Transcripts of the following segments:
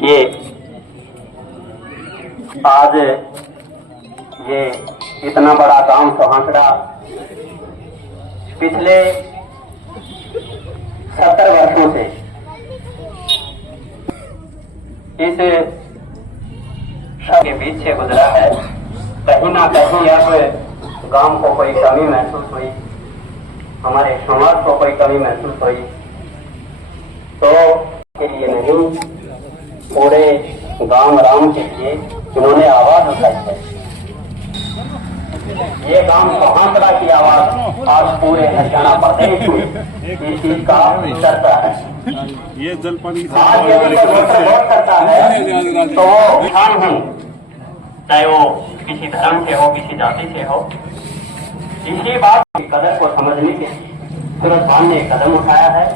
देखिए, आज ये इतना बड़ा गांव सोहासड़ा पिछले 70 वर्षों से इस शहर के बीच से गुजरा है। कहीं ना कहीं अब गांव को कोई कमी महसूस हुई, हमारे समाज को कोई कमी महसूस हुई, तो के लिए नहीं, पूरे गांव राम के लिए इन्होंने आवाज उठाई है। ये गांव सोहासड़ा की आवाज आज पूरे हरियाणा प्रदेश में इस चीज का चर्चा है। ये जल पानी आज यदि कोई वोट करता है तो वो किसान हो, चाहे वो किसी धर्म से हो, किसी जाति से हो, इसी बात की कदर को समझने के लिए सूरज भान ने कदम उठाया है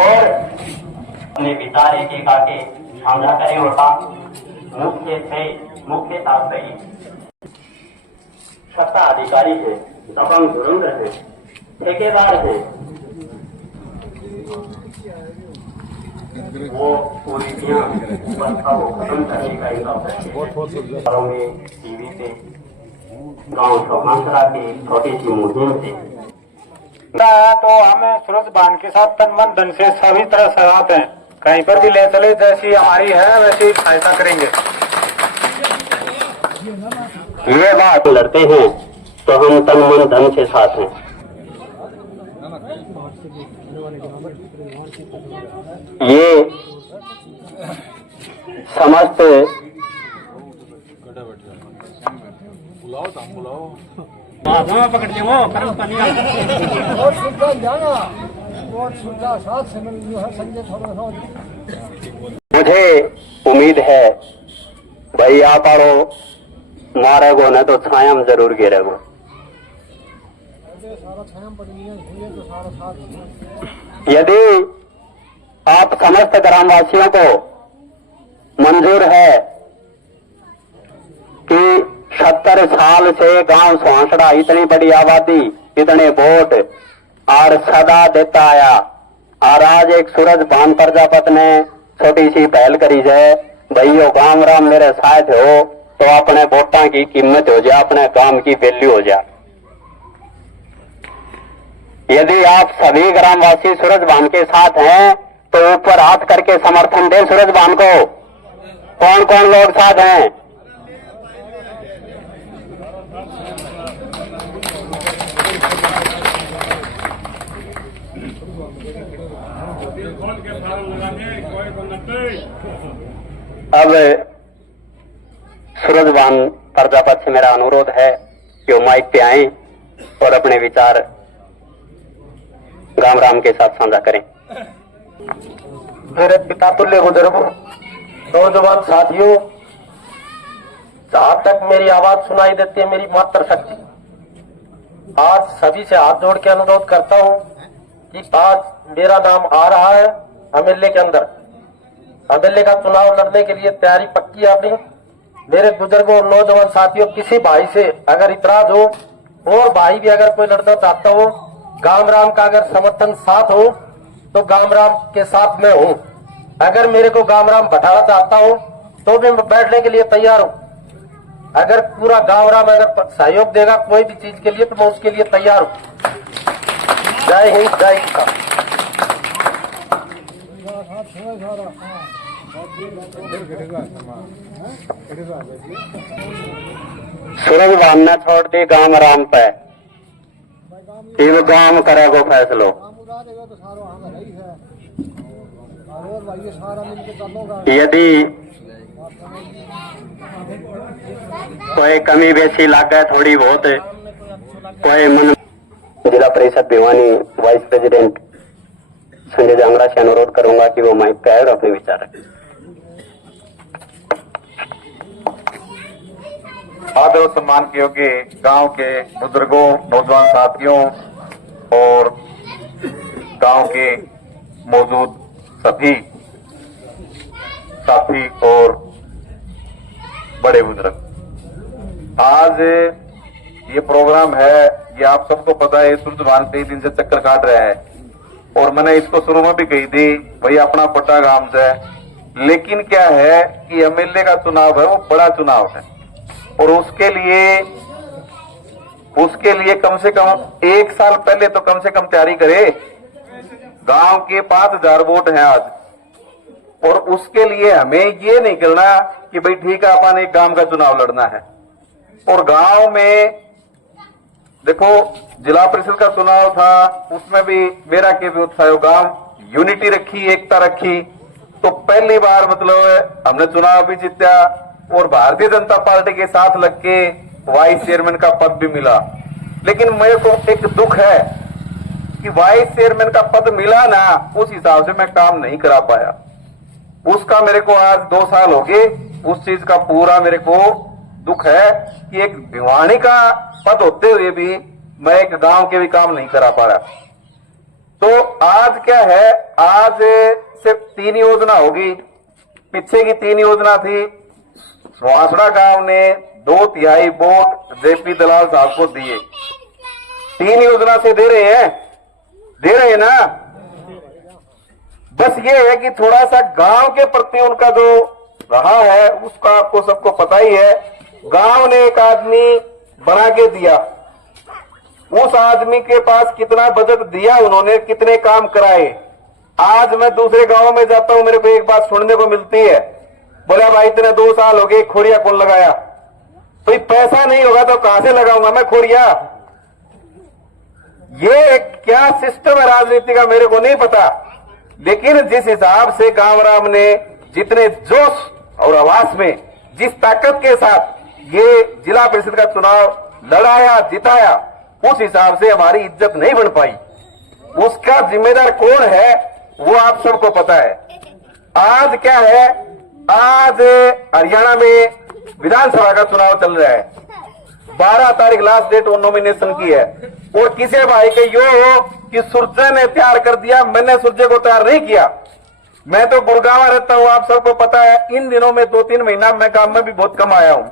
और अपने विचार एक एक आके साझा करें। और मुख्य तात्पर्य सत्ता अधिकारी है, दबंग धुरंधर है, ठेकेदार है, वो पूरी व्यवस्था को खत्म करने का इनका प्रयास में टीवी पे गांव सोहासड़ा की छोटी सी मुहिम थी। तो हमें सूरज भान के साथ तन मन धन से सभी तरह साथ हैं, कहीं पर भी ले चले, जैसी हमारी है वैसी सहायता करेंगे। ये बात लड़ते हैं तो हम तन मन धन से साथ हैं। ये समस्त पकड़ लिया वो करम पानी और सुनता जाना और सुनता साथ से मिल है संजय थोड़ा। मुझे उम्मीद है भाई आप आरो मारे गो न तो छायाम जरूर गिरे गो। यदि आप समस्त ग्रामवासियों को मंजूर है कि 70 साल से गांव सोहासड़ा इतनी बड़ी आबादी, इतने वोट और सदा देता आया, और आज एक सूरज भान प्रजापत ने छोटी सी पहल करी है, भाइयों गांव राम मेरे साथ हो तो अपने वोटा की कीमत हो जाए, अपने गांव की वैल्यू हो जाए। यदि आप सभी ग्रामवासी सूरज भान के साथ हैं तो ऊपर हाथ करके समर्थन दें सूरज भान को। कौन कौन लोग साथ हैं? अब सूरज भान प्रजापत से मेरा अनुरोध है कि वो माइक पे आए और अपने विचार गांव राम के साथ साझा करें। मेरे पिता तुल्य बुजुर्गों, नौजवान साथियों, जहां तक मेरी आवाज सुनाई देती है मेरी मातृशक्ति, आज सभी से हाथ जोड़ के अनुरोध करता हूं कि आज मेरा नाम आ रहा है अमेल्ले के अंदर। अमेल्ले का चुनाव लड़ने के लिए तैयारी पक्की है अपनी। मेरे बुजुर्गों, नौजवान साथियों, किसी भाई से अगर इतराज हो और भाई भी अगर कोई लड़ना चाहता हो, गांव राम का अगर समर्थन साथ हो तो गांव राम के साथ मैं हूं। अगर मेरे को गांव राम बैठाना चाहता हो तो भी मैं बैठने के लिए तैयार हूं। अगर पूरा गांव राम अगर सहयोग देगा कोई भी चीज के लिए तो मैं उसके लिए तैयार हूं। जय हिंद, जय किसान। सूरज भान ने छोड़ दी गांव राम पे, गांव करेगो फैसलो। यदि कोई कमी बेसी लागे थोड़ी बहुत, कोई मन। जिला परिषद भिवानी वाइस प्रेसिडेंट संजय जांगड़ा से अनुरोध करूंगा कि वो माइक पे आए और अपने विचार रखें। आदर और सम्मान के योग्य गांव के बुजुर्गों, नौजवान साथियों और गांव के मौजूद सभी साथी और बड़े बुजुर्ग, आज ये प्रोग्राम है, ये आप सबको पता है, सूरज भान कई दिन से चक्कर काट रहा है और मैंने इसको शुरू में भी कही थी, भाई अपना पट्टा गांव से लेकिन क्या है कि एमएलए का चुनाव है वो बड़ा चुनाव है, और उसके लिए कम से कम 1 साल पहले तो कम से कम तैयारी करे। गांव के 5000 वोट हैं आज, और उसके लिए हमें ये नहीं करना कि भाई ठीक है अपन एक गांव का चुनाव लड़ना है। और गांव में देखो जिला परिषद का चुनाव था, उसमें भी मेरा के भी उत्साह, गांव यूनिटी रखी, एकता रखी, तो पहली बार मतलब हमने चुनाव भी जीता और भारतीय जनता पार्टी के साथ लग के वाइस चेयरमैन का पद भी मिला। लेकिन मेरे को एक दुख है कि वाइस चेयरमैन का पद मिला ना, उस हिसाब से मैं काम नहीं करा पाया। उसका मेरे को आज 2 साल हो गए, उस चीज का पूरा मेरे को दुख है कि एक भिवानी का पद होते हुए भी मैं एक गांव के भी काम नहीं करा पा रहा। तो आज क्या है, आज सिर्फ 3 योजना होगी, पीछे की 3 योजना थी। सुहासड़ा गांव ने 2/3 वोट जेपी दलाल साहब को दिए। 3 योजना से दे रहे हैं ना। बस ये है कि थोड़ा सा गांव के प्रति उनका जो रहा है उसका आपको सबको पता ही है। गांव ने एक आदमी बना के दिया, उस आदमी के पास कितना बजट दिया उन्होंने, कितने काम कराए। आज मैं दूसरे गांव में जाता हूं, मेरे को एक बात सुनने को मिलती है, बोला भाई इतने 2 साल हो गए, खोरिया कौन लगाया? तो पैसा नहीं होगा तो कहां से लगाऊंगा मैं खोरिया? ये क्या सिस्टम है राजनीति का मेरे को नहीं पता। लेकिन जिस हिसाब से गांवराम ने जितने जोश और आवाज में, जिस ताकत के साथ ये जिला परिषद का चुनाव लड़ाया, जिताया, उस हिसाब से हमारी इज्जत नहीं बन पाई। उसका जिम्मेदार कौन है वो आप सबको पता है। आज क्या है, आज हरियाणा में विधानसभा का चुनाव चल रहा है। 12 तारीख लास्ट डेट नॉमिनेशन की है, और किसी भाई के यो हो कि सूर्य ने तैयार कर दिया, मैंने सूर्य को तैयार नहीं किया। मैं तो गुड़गांव रहता हूं, आप सबको पता है। इन दिनों में 2-3 महीना मैं काम में भी बहुत कम आया हूं।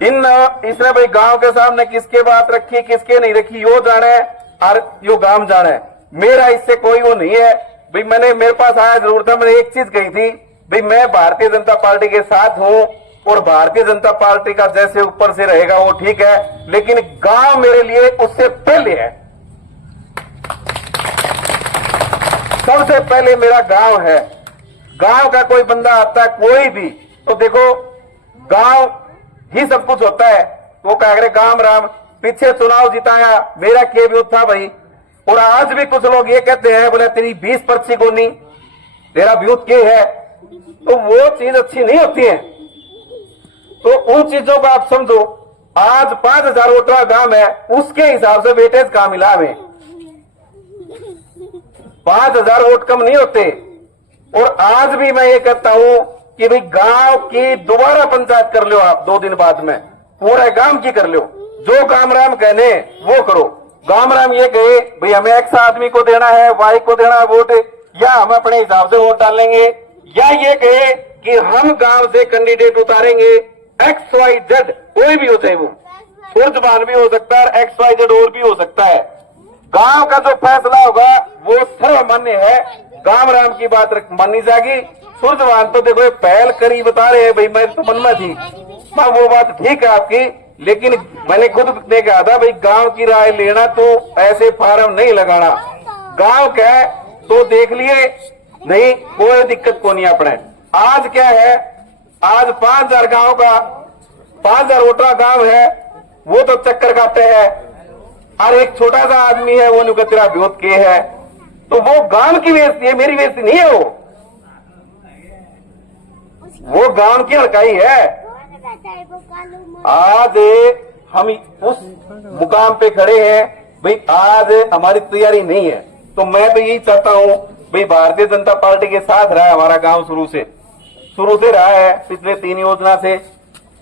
इसने भाई गांव के सामने किसके बात रखी, किसके नहीं रखी, यो जाने और यो गांव जाने। मेरा इससे कोई वो नहीं है भाई। मेरे पास आया जरूर था, मैंने एक चीज कही थी भाई, मैं भारतीय जनता पार्टी के साथ हूं, और भारतीय जनता पार्टी का जैसे ऊपर से रहेगा वो ठीक है, लेकिन गांव मेरे लिए उससे पहले है। सबसे पहले मेरा गांव है। गांव का कोई बंदा आता है, कोई भी, तो देखो गांव ही सब कुछ होता है। वो कह रहे गांव राम, पीछे चुनाव जिताया, मेरा के भी था भाई। और आज भी कुछ लोग ये कहते हैं, बोले तेरी 20 पर्ची कोनी, तेरा व्यूथ के है, तो वो चीज अच्छी नहीं होती है। तो उन चीजों को आप समझो। आज 5000 वोटर गांव है, उसके हिसाब से वेटेज कहां मिला हमें? 5000 वोट कम नहीं होते। और आज भी मैं ये कहता हूं कि भाई गांव की दोबारा पंचायत कर लो आप 2 दिन बाद में, पूरे गांव की कर लो। जो गामराम कहने वो करो। गामराम ये कहे भाई हमें एक्स आदमी को देना है, वाई को देना है वोट, या हम अपने हिसाब से वोट डालेंगे, या ये कहे कि हम गांव से कैंडिडेट उतारेंगे XYZ, कोई भी हो चाहे वो सूरजबान भी हो सकता है, XYZ और भी हो सकता है। गांव का जो फैसला होगा वो सर्वमान्य है। गामराम की बात मानी जाएगी। सूरजबान तो देखो पहल करी बता रहे हैं भाई, मैं तो मन में थी, वो बात ठीक है आपकी, लेकिन मैंने खुद ने कहा था भाई गांव की राय लेना तो ऐसे फार्म नहीं लगाना। गांव का है तो देख लिए, नहीं कोई दिक्कत को नहीं अपने। आज क्या है, आज 5000 गांव का 5000 वोटर गांव है, वो तो चक्कर खाते हैं। और एक छोटा सा आदमी है, वो नुका तेरा विरोध के है, तो वो गांव की बेइज्जती है, मेरी बेइज्जती नहीं है। वो गांव की हड़काई है। आज हम उस मुकाम पे खड़े हैं भाई, आज हमारी तैयारी नहीं है। तो मैं तो यही चाहता हूं भाई, भारतीय जनता पार्टी के साथ रहा है हमारा गांव, शुरू से रहा है। पिछले 3 योजना से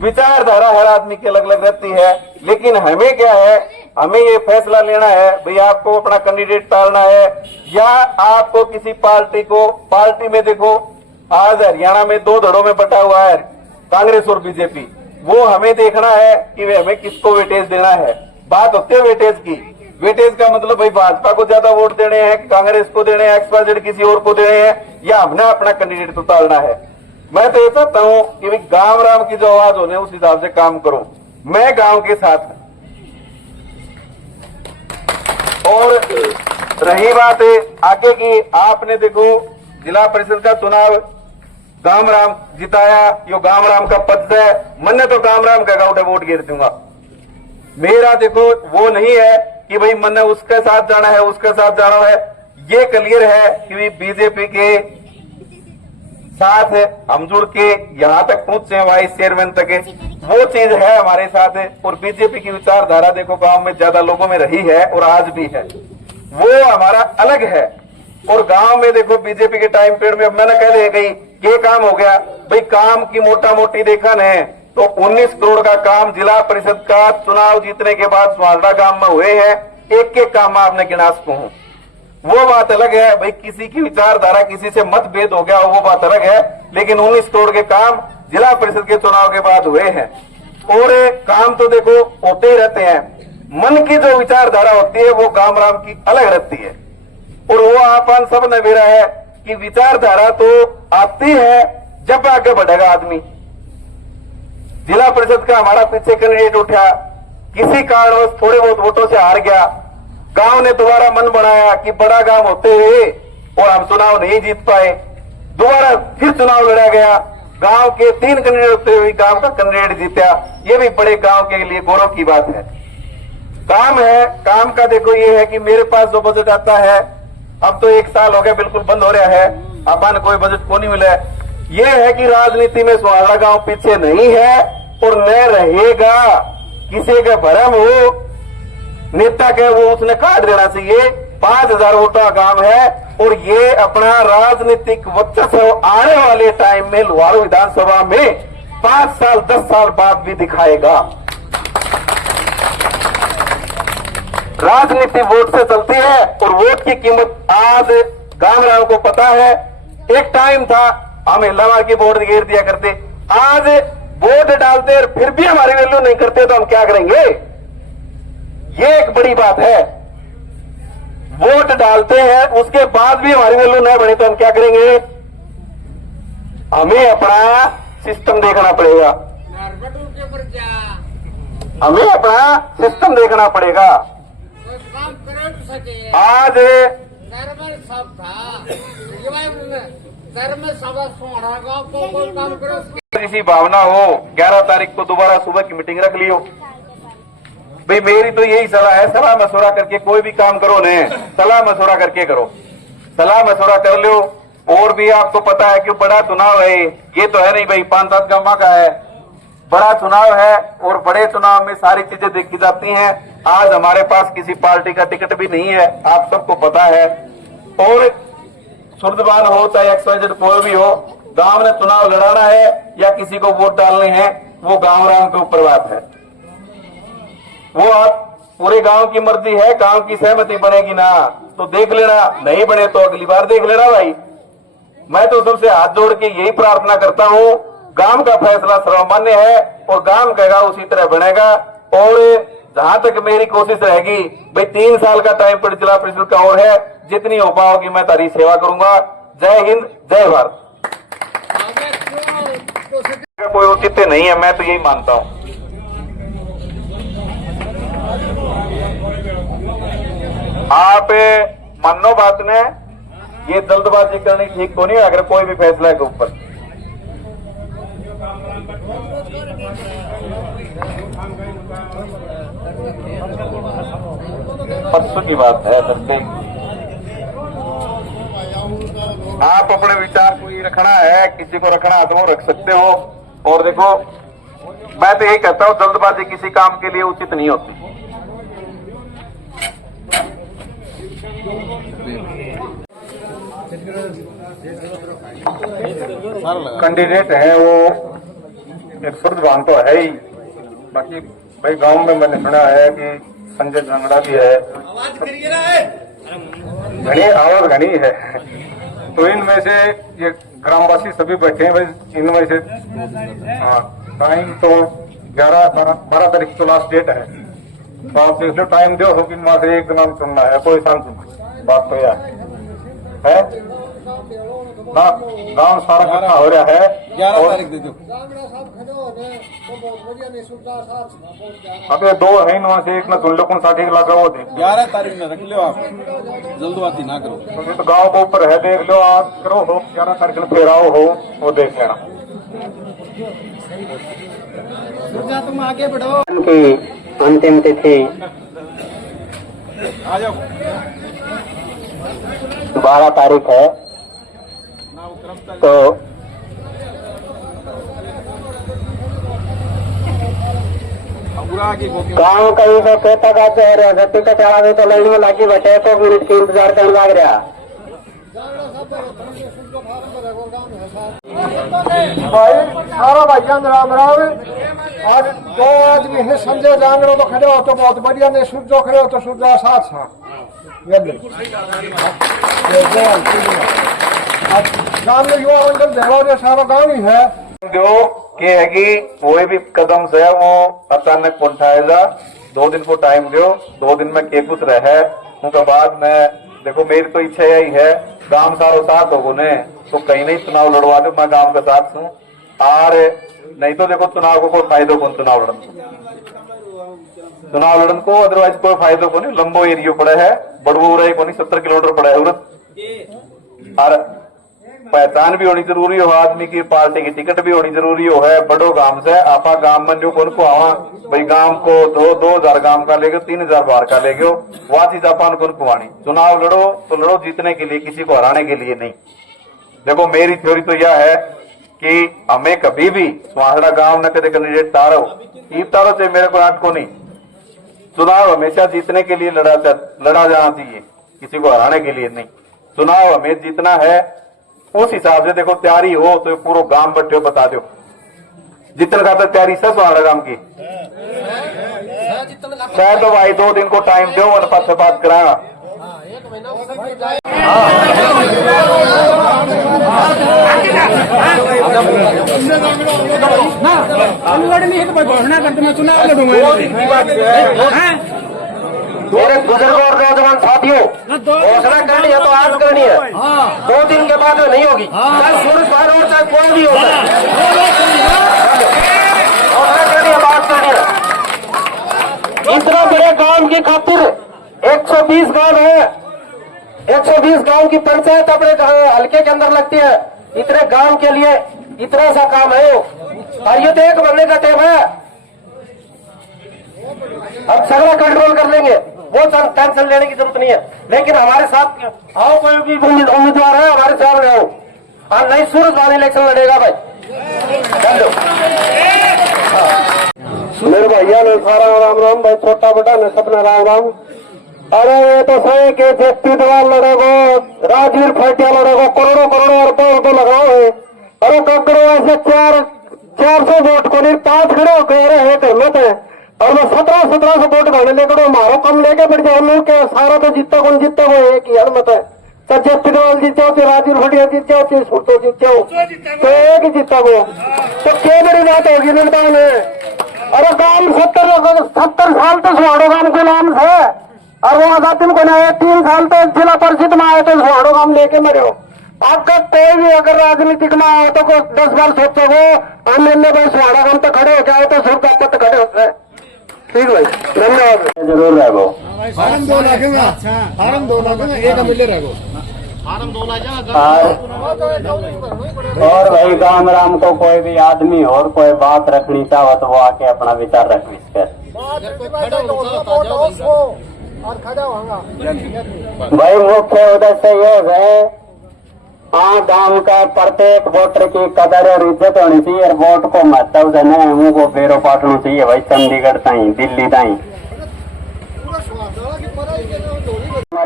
विचारधारा हर आदमी की अलग अलग रहती है, लेकिन हमें क्या है, हमें ये फैसला लेना है भाई आपको अपना कैंडिडेट डालना है या आपको किसी पार्टी में देखो आज हरियाणा में 2 धड़ों में बटा हुआ है, कांग्रेस और बीजेपी। वो हमें देखना है कि वे हमें किसको वेटेज देना है। बात होती है वेटेज की, वेटेज का मतलब भाई भाजपा को ज्यादा वोट देने हैं, कांग्रेस को देने हैं, XYZ किसी और को देने हैं, या हमने अपना कैंडिडेट उतारना है। मैं तो ये चाहता हूं कि भाई गांव राम की जो आवाज होने उस हिसाब से काम करो। मैं गांव के साथ हूं। और रही बात आगे की, आपने देखो जिला परिषद का चुनाव गांव राम जिताया, यो गांव राम का पद है। मैंने तो गांव राम का गाउटे वोट गिर दूंगा। मेरा देखो वो नहीं है कि भाई मैंने उसके साथ जाना है, उसके साथ जाना है। ये क्लियर है कि बीजेपी के साथ हम जुड़ के यहां तक पहुंचे, वाइस चेयरमैन तक वो चीज है हमारे साथ है। और बीजेपी की विचारधारा देखो गांव में ज्यादा लोगों में रही है और आज भी है, वो हमारा अलग है। और गांव में देखो बीजेपी के टाइम पीरियड में, अब मैंने कह दिया गई ये काम हो गया भाई, काम की मोटा मोटी देखा नहीं तो 19 करोड़ का काम जिला परिषद का चुनाव जीतने के बाद सुहालड़ा गांव में हुए हैं। एक एक काम में आपने गिना सकूं, वो बात अलग है भाई। किसी की विचारधारा किसी से मतभेद हो गया हो, वो बात अलग है। लेकिन 19 करोड़ के काम जिला परिषद के चुनाव के बाद हुए हैं। और काम तो देखो होते ही रहते हैं, मन की जो विचारधारा होती है वो गांव राम की अलग रहती है। और वो आपन सब ने मेरा है कि विचारधारा तो आती है जब आगे बढ़ेगा आदमी। जिला परिषद का हमारा पीछे कैंडिडेट उठा, किसी कारणवश थोड़े बहुत वोटों से हार गया। गांव ने दोबारा मन बनाया कि बड़ा गांव होते हुए और हम चुनाव नहीं जीत पाए, दोबारा फिर चुनाव लड़ा गया। गांव के 3 कैंडिडेट होते हुए गांव का कैंडिडेट जीता। ये भी बड़े गांव के लिए गौरव की बात है। काम है, काम का देखो ये है कि मेरे पास जो बजट आता है, अब तो 1 साल हो गया बिल्कुल बंद हो रहा है, अपन कोई बजट को नहीं मिला। ये है कि राजनीति में सुहालड़ा गांव पीछे नहीं है और न रहेगा। किसी का भरम हो नेता के वो उसने काट देना चाहिए। 5000 वोटा गांव है और ये अपना राजनीतिक वर्चस्व आने वाले टाइम में लुहारू विधानसभा में 5 साल 10 साल बाद भी दिखाएगा। राजनीति वोट से चलती है और वोट की कीमत आज गांव राम को पता है। एक टाइम था हम हिलावार की वोट गिर दिया करते, आज वोट डालते और फिर भी हमारी वैल्यू नहीं करते तो हम क्या करेंगे? ये एक बड़ी बात है। वोट डालते हैं उसके बाद भी हमारी वैल्यू नहीं बनी तो हम क्या करेंगे? हमें अपना सिस्टम देखना पड़ेगा, हमें अपना सिस्टम देखना पड़ेगा। आज इसी भावना हो 11 तारीख को दोबारा सुबह की मीटिंग रख लियो। भाई मेरी तो यही सलाह है, सलाह मशवरा करके कोई भी काम करो ने, सलाह मशवरा करके करो, सलाह मशवरा कर लो। और भी आपको पता है कि बड़ा चुनाव है, ये तो है नहीं भाई 5-7 गांव का है, बड़ा चुनाव है और बड़े चुनाव में सारी चीजें देखी जाती हैं। आज हमारे पास किसी पार्टी का टिकट भी नहीं है, आप सबको पता है। और सुर्दबान हो चाहे XYZ कोई भी हो, गांव ने चुनाव लड़ाना है या किसी को वोट डालने हैं, वो गांव राम के ऊपर बात है। वो आप पूरे गांव की मर्जी है, गांव की सहमति बनेगी ना तो देख लेना, नहीं बने तो अगली बार देख लेना भाई। मैं तो सबसे हाथ जोड़ के यही प्रार्थना करता हूं, गांव का फैसला सर्वमान्य है और गांव कहेगा उसी तरह बनेगा। और जहां तक मेरी कोशिश रहेगी भाई 3 साल का टाइम पर जिला परिषद का और है, जितनी हो पाओगी मैं तारी सेवा करूंगा। जय हिंद, जय भारत। कोई औचित्य नहीं है, मैं तो यही मानता हूं। आप मानो बात ने ये जल्दबाजी करनी ठीक तो नहीं है अगर कोई भी फैसला के ऊपर। परसों की बात है सबके, आप अपने विचार को ही रखना है, किसी को रखना है तो वो रख सकते हो। और देखो मैं तो यही कहता हूं, जल्दबाजी किसी काम के लिए उचित नहीं होती। कैंडिडेट है वो एक सुर्दबान तो है ही, बाकी भाई गांव में मैंने सुना है कि संजय झंगड़ा भी है, घनी आवाज घनी है। तो इनमें से ये ग्रामवासी सभी बैठे हैं भाई, इनमें से टाइम तो 12 तारीख तो लास्ट डेट है। तो आप देख लो टाइम दो हो कि वहां से एक नाम चुनना है कोई शांति बात तो यह है ना। गांव सारा इकट्ठा हो रहा है 11 तारीख दे दो। रामड़ा साहब खड़े हो गए तो बहुत बढ़िया नहीं सुनता साथ अबे दो है वहां से एक ना चुन लो कौन सा ठीक लगा वो दे 11 तारीख में रख लो आप, जल्दबाजी ना करो। तो ये तो गांव के ऊपर है देख लो आप करो हो 11 तारीख को फिर आओ हो वो देख लेना। तुम आगे बढ़ो। की अंतिम तिथि आ जाओ। 12 तारीख है। तो पूरा आगे गाँव कहीं तो कहता का रत्ती का चढ़ावे तो लाइन में लागी बैठे तो मिनट की इंतजार करने लग रहा। भाई सारा भाईजान राम राम। आज दो आदमी है संजय जांगड़ो तो खड़े हो तो बहुत बढ़िया नहीं सूर्य खड़े हो तो सूर्य साथ था गांव में युवा मंडल देवा सारा गांव ही है जो के है कि कोई भी कदम से वो अचानक उठाएगा। 2 दिन को टाइम दो, 2 दिन में के कुछ रहे उनके बाद में देखो मेरी तो इच्छा यही है गांव सारो साथ होगो ने तो कहीं नहीं चुनाव लड़वा दो मैं गांव के साथ हूँ। और नहीं तो देखो चुनाव को कोई फायदो कौन चुनाव लड़न को अदरवाइज कोई फायदो को नहीं। लंबो एरियो पड़ा है बड़बू रही को नहीं 70 किलोमीटर पड़ा है और पहचान भी होनी जरूरी हो आदमी की, पार्टी की टिकट भी होनी जरूरी हो है। बड़ो गांव से आपा गांव में जो कौन को आवा भाई गांव को 2,000 गांव का ले गयो 3,000 बाहर का ले गयो वह चीज अपन कौन को आनी। चुनाव लड़ो तो लड़ो जीतने के लिए, किसी को हराने के लिए नहीं। देखो मेरी थ्योरी तो यह है कि हमें कभी भी सुहासड़ा गांव न कदे कैंडिडेट तारो चाहे मेरे को आठ को नहीं। चुनाव हमेशा जीतने के लिए लड़ा जाना चाहिए, किसी को हराने के लिए नहीं। चुनाव हमें जीतना है उस हिसाब से देखो तैयारी हो तो पूरा गांव बैठे हो बता दो जितने खातर तैयारी सब सुहासड़ा गांव की शायद तो भाई 2 दिन को टाइम दो और पास बात कराना। घोषणा करते मैं चुनाव लड़ूंगा। मेरे बुजुर्गों और नौजवान साथियों घोषणा करनी है तो आज करनी है, 2 दिन के बाद नहीं होगी। चाहे सूरज भाई हो चाहे कोई भी हो घोषणा करनी है, बात करनी है। इतना बड़े गांव की खातिर 120 गांव है, 120 गांव की पंचायत अपने हल्के के अंदर लगती है। इतने गांव के लिए इतना सा काम है और ये तो एक बनने का टाइम है। अब सगड़ा कंट्रोल कर लेंगे, वो टेंशन लेने की जरूरत नहीं है। लेकिन हमारे साथ आओ, कोई भी उम्मीदवार है हमारे साथ आओ और नहीं सूरज वाले इलेक्शन लड़ेगा भाई। चलो मेरे भैया ने सारा राम राम भाई, छोटा बड़ा ने सपना राम राम। अरे ये तो सही के जेपी दवाल लड़ेगो, राजवीर फाटिया लड़ेगो, करोड़ों रुपये तो लगाओ है। अरे ककड़ो ऐसे 400 वोट को नहीं 5 खड़े हो गए है हिम्मत है और मैं 1700 वोट गाने लेकर हमारा कम लेके बढ़ जाओ लोग क्या सारा तो जीता कौन जीता वो एक ही हिम्मत है। चाहे जेपी दवाल जीत जाओ, चाहे राजवीर फाटिया जीत जाओ, चाहे सुरतो जीत जाओ, तो एक ही जीता वो तो क्या बड़ी बात होगी जनता में। अरे गांव 70 साल तो सुहाड़ो गांव के नाम से और वो आजादी को नए 3 साल तो जिला परिषद में आए तो सुहाड़ो गांव लेके मरे हो। आपका कोई भी अगर राजनीतिक में आए तो 10 बार सोचोगे एमएलए भाई सुहाड़ा गांव तो खड़े हो जाए तो सुरत आपको खड़े होते हैं। ठीक भाई, धन्यवाद। जरूर रहेगो फार्म 2 लगेगा, फार्म 2 लगेगा, एक एमएलए रहेगो। और भाई गांव राम को कोई भी आदमी और कोई बात रखनी चाहो तो वो आके अपना विचार रख सकते। और खड़ा होगा भाई मुख्य उद्देश्य ये है गांव का प्रत्येक वोटर की कदर और इज्जत होनी चाहिए और वोट को महत्व देना है उनको फेरो पाटना चाहिए भाई, चंडीगढ़ ताई दिल्ली ताई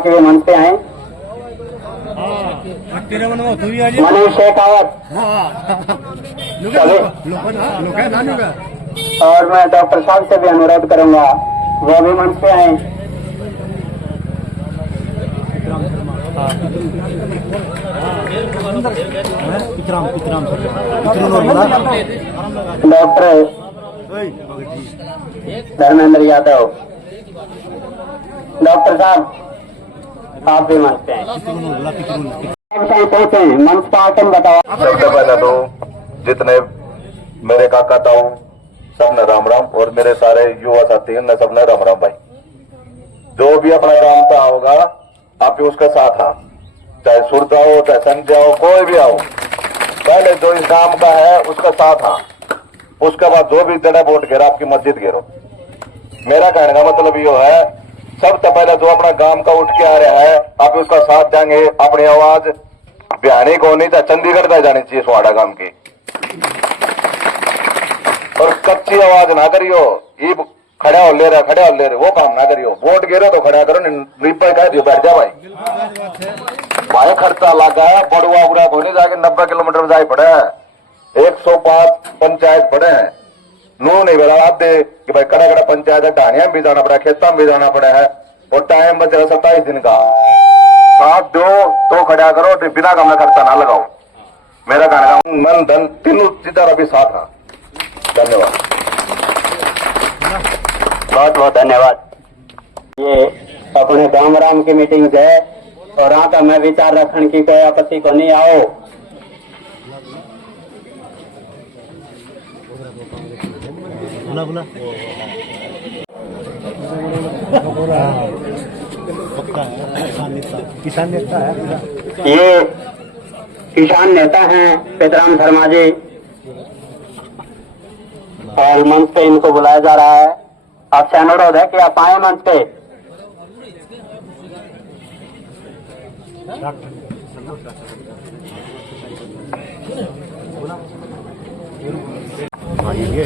के मंच पे आए मनीष शेखावत और मैं डॉक्टर साहब से भी अनुरोध करूंगा वो भी मंच पे आए। डॉक्टर धर्मेंद्र यादव डॉक्टर साहब आप भी मंच पे हैं। मंच पर आकर बताओ। सबसे पहले तो जितने मेरे काका ताऊ सबने राम राम, और मेरे सारे युवा साथी हैं सबने राम राम भाई। जो भी अपना काम का होगा आप ही उसका साथ आ, चाहे सुरता हो चाहे संजय हो, कोई भी आओ, पहले जो इस काम का है उसका साथ आ, उसके बाद जो भी जड़ा वोट घेरा आपकी मस्जिद घेरो। मेरा कहने का मतलब ये है सबसे पहले जो अपना गांव का उठ के आ रहा है आप उसका साथ देंगे। अपनी आवाज बिहानी को नहीं था चंडीगढ़ तक जानी चाहिए स्वाड़ा गांव की, और कच्ची आवाज ना करियो, ये खड़ा हो ले रहे वो काम ना करियो। वोट गिरो तो खड़ा करो, रिपर कह दियो बैठ जा भाई खर्चा लगा है बड़ुआ बुरा को नहीं जाके 90 किलोमीटर जाए पड़े हैं, 105 पंचायत पड़े हैं, नू नहीं बता आप दे कि भाई कड़ा कड़ा पंचायत है, ढानिया भी जाना पड़ा, खेता में भी जाना पड़ा है, और टाइम बच रहा 27 दिन का। साथ दो तो खड़ा करो, तो बिना काम खर्चा ना लगाओ। मेरा कहने का मन धन तीनों चीजों अभी साथ है। धन्यवाद, बहुत बहुत धन्यवाद। ये अपने गांव राम की मीटिंग है और यहाँ का मैं विचार रखने की कोई आपत्ति को नहीं आओ। किसान नेता है। ये किसान नेता हैं पेतराम शर्मा जी, और मंच पे इनको बुलाया जा रहा है। आपसे अनुरोध है कि आप आए मंच पे।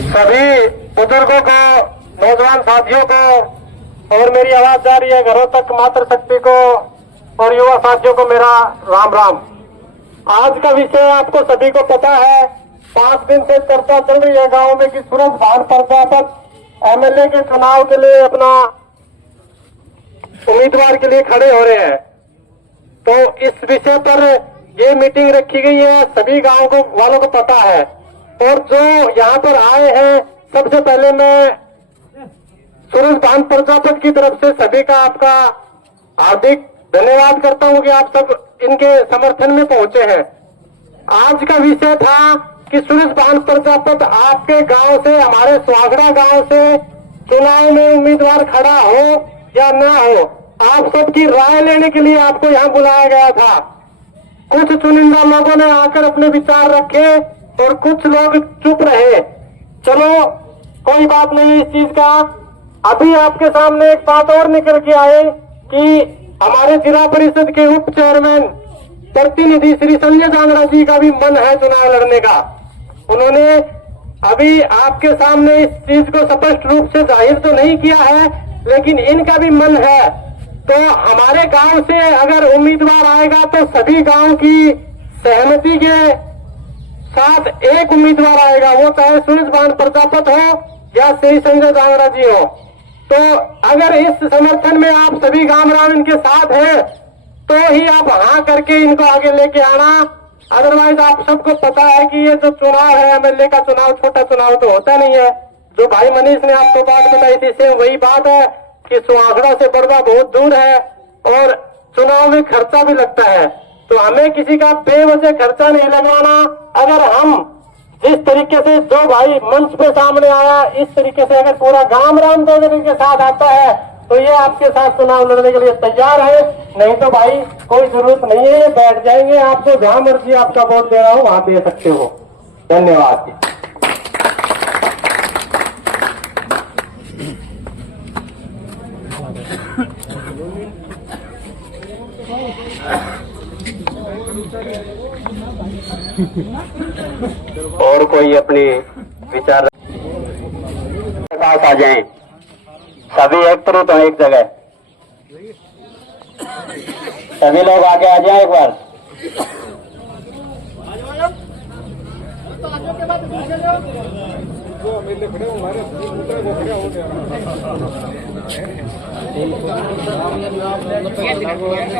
सभी बुजुर्गों को, नौजवान साथियों को और मेरी आवाज जा रही है घरों तक मातृशक्ति को और युवा साथियों को मेरा राम राम। आज का विषय आपको सभी को पता है, 5 दिन से चर्चा चल रही है गांव में कि सूरज भान प्रजापत एमएलए के चुनाव के लिए अपना उम्मीदवार के लिए खड़े हो रहे हैं। तो इस विषय पर ये मीटिंग रखी गई है, सभी गांव को वालों को पता है। और जो यहाँ पर आए हैं, सबसे पहले मैं सूरज भान प्रजापत की तरफ से सभी का आपका हार्दिक धन्यवाद करता हूँ कि आप सब इनके समर्थन में पहुंचे हैं। आज का विषय था कि सूरज भान प्रजापत आपके गांव से, हमारे स्वागड़ा गांव से चुनाव में उम्मीदवार खड़ा हो या ना हो, आप सबकी राय लेने के लिए आपको यहाँ बुलाया गया था। कुछ चुनिंदा लोगों ने आकर अपने विचार रखे और कुछ लोग चुप रहे। चलो कोई बात नहीं इस चीज का। अभी आपके सामने एक बात और निकल के आए कि हमारे जिला परिषद के उप चेयरमैन प्रतिनिधि श्री संजय जांगड़ा जी का भी मन है चुनाव लड़ने का। उन्होंने अभी आपके सामने इस चीज को स्पष्ट रूप से जाहिर तो नहीं किया है, लेकिन इनका भी मन है। तो हमारे गांव से अगर उम्मीदवार आएगा तो सभी गांव की सहमति के साथ एक उम्मीदवार आएगा, वो चाहे सूरज भान प्रजापत हो या श्री संजय जांगड़ा जी हो। तो अगर इस समर्थन में आप सभी गांव राम इनके साथ हैं तो ही आप हाँ करके इनको आगे लेके आना। अदरवाइज आप सबको पता है कि ये जो चुनाव है एमएलए का चुनाव छोटा चुनाव तो होता नहीं है। जो भाई मनीष ने आपको बात बताई थी सेम वही बात है कि सुहागड़ा से बड़वा बहुत दूर है और चुनाव में खर्चा भी लगता है। तो हमें किसी का बेवजह खर्चा नहीं लगवाना। अगर हम जिस तरीके से जो भाई मंच पे सामने आया, इस तरीके से अगर पूरा गांव राम देवरी के साथ आता है तो ये आपके साथ चुनाव लड़ने के लिए तैयार है। नहीं तो भाई कोई जरूरत नहीं है, बैठ जाएंगे। आपको जहां मर्जी आपका वोट देना हो वहां दे सकते हो। धन्यवाद। और कोई अपने विचार पास आ जाएं, सभी एक तरह तो एक जगह, सभी लोग आगे आ जाएं एक बार।